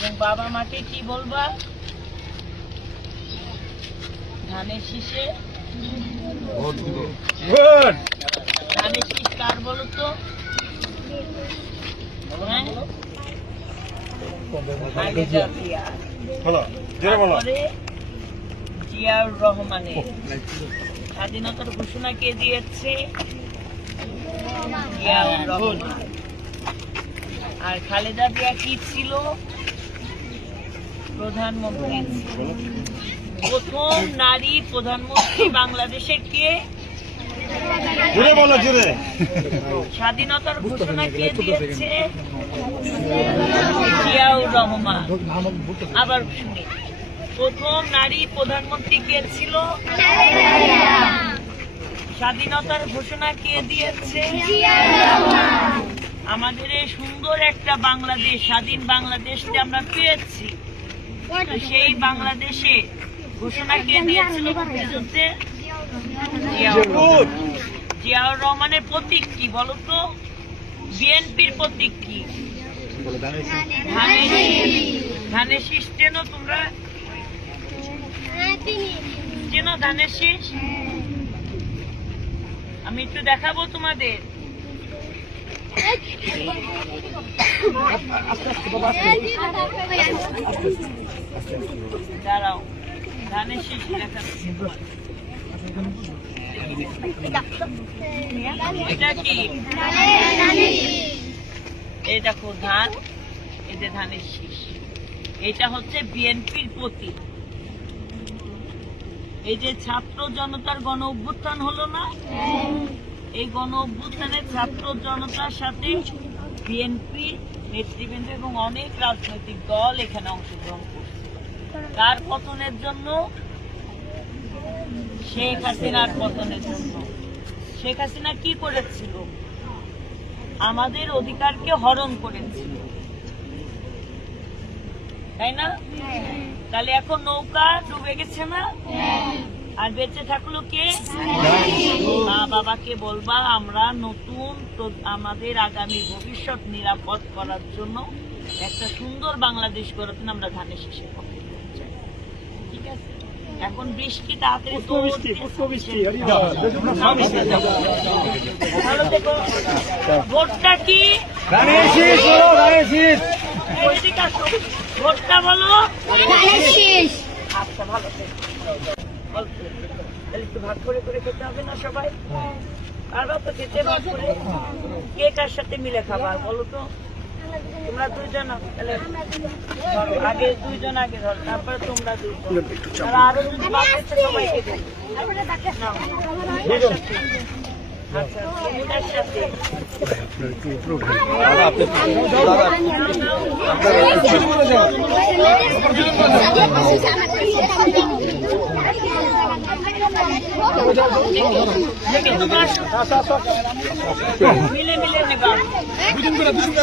এবং বাবা মাকে কি বলবা? ধানের শীষে ধানের শীষ কার বলো তো? জিয়াউর রহমানের। স্বাধীনতার ঘোষণা কে দিয়েছে? জিয়াউর রহমান। আর খালেদা জিয়া কি ছিল? প্রধানমন্ত্রী। প্রথম নারী প্রধানমন্ত্রী বাংলাদেশে কে? স্বাধীনতার ঘোষণা কে দিয়েছে? জিয়াউর রহমান। আবার শুনি, প্রথম নারী প্রধানমন্ত্রী কে ছিল? স্বাধীনতার ঘোষণা কে দিয়েছে? আমাদের এই সুন্দর একটা বাংলাদেশ, স্বাধীন বাংলাদেশকে আমরা পেয়েছি। সেই বাংলাদেশে ঘোষণা কে দিয়েছিল মুক্তিযুদ্ধে? জিয়াউর রহমানের প্রতীক কি বলো তো? বিএনপির প্রতীক কি? ধানের শীষ। চেনো তোমরা? চেনো ধানের শীষ? আমি একটু দেখাবো তোমাদের। দাঁড়াও, ধানের শীষ দেখাচ্ছি। এটা কি? এই দেখো ধান, এই যে ধানের শীষ। এটা হচ্ছে বিএনপির প্রতীক। এই যে ছাত্র জনতার গণ অভ্যুত্থান হলো না, এই গণ অভ্যুত্থানের ছাত্র জনতার সাথে বিএনপি নেতৃবৃন্দ এবং অনেক রাজনৈতিক দল এখানে অংশগ্রহণ করছে। কার পতনের জন্য? শেখ হাসিনার পতনের জন্য। শেখ হাসিনা কি করেছিল? আমাদের অধিকারকে হরণ করেছিল, তাই না? তাহলে এখন নৌকা ডুবে গেছে না? আর বেঁচে থাকলো কে? মা বাবাকে বলবা আমরা নতুন আমাদের আগামী ভবিষ্যৎ নিরাপদ করার জন্য একটা সুন্দর বাংলাদেশ গড়তে আমরা ধানের শীষে চাই। ঠিক আছে? এখন বৃষ্টি তাড়াতাড়ি ভোটটা কি? ভোটটা বলো। আচ্ছা ভালো, একটু ভাগ করে করে খেতে হবে না সবাই? আর তো খেতে ভাগ করে। কে কার সাথে মিলে খাবার বলো তো? তোমরা দুইজন আগে, দুইজন আগে ধর, তারপরে তোমরা দুইজন। আরো যদি সবাইকে দেবো। আচ্ছা, এটার সাথে মিলে মিলে নেবা।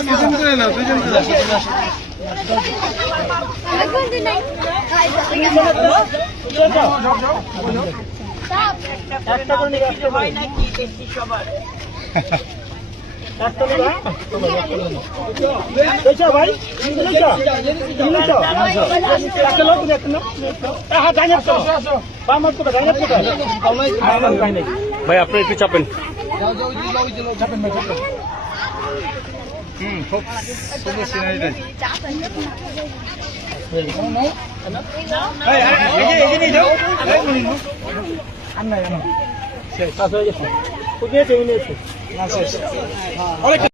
দুজন করে না, দুজন করে। হয় নাকি বেশি সবার? ভাই আপনি একটু চাপেন।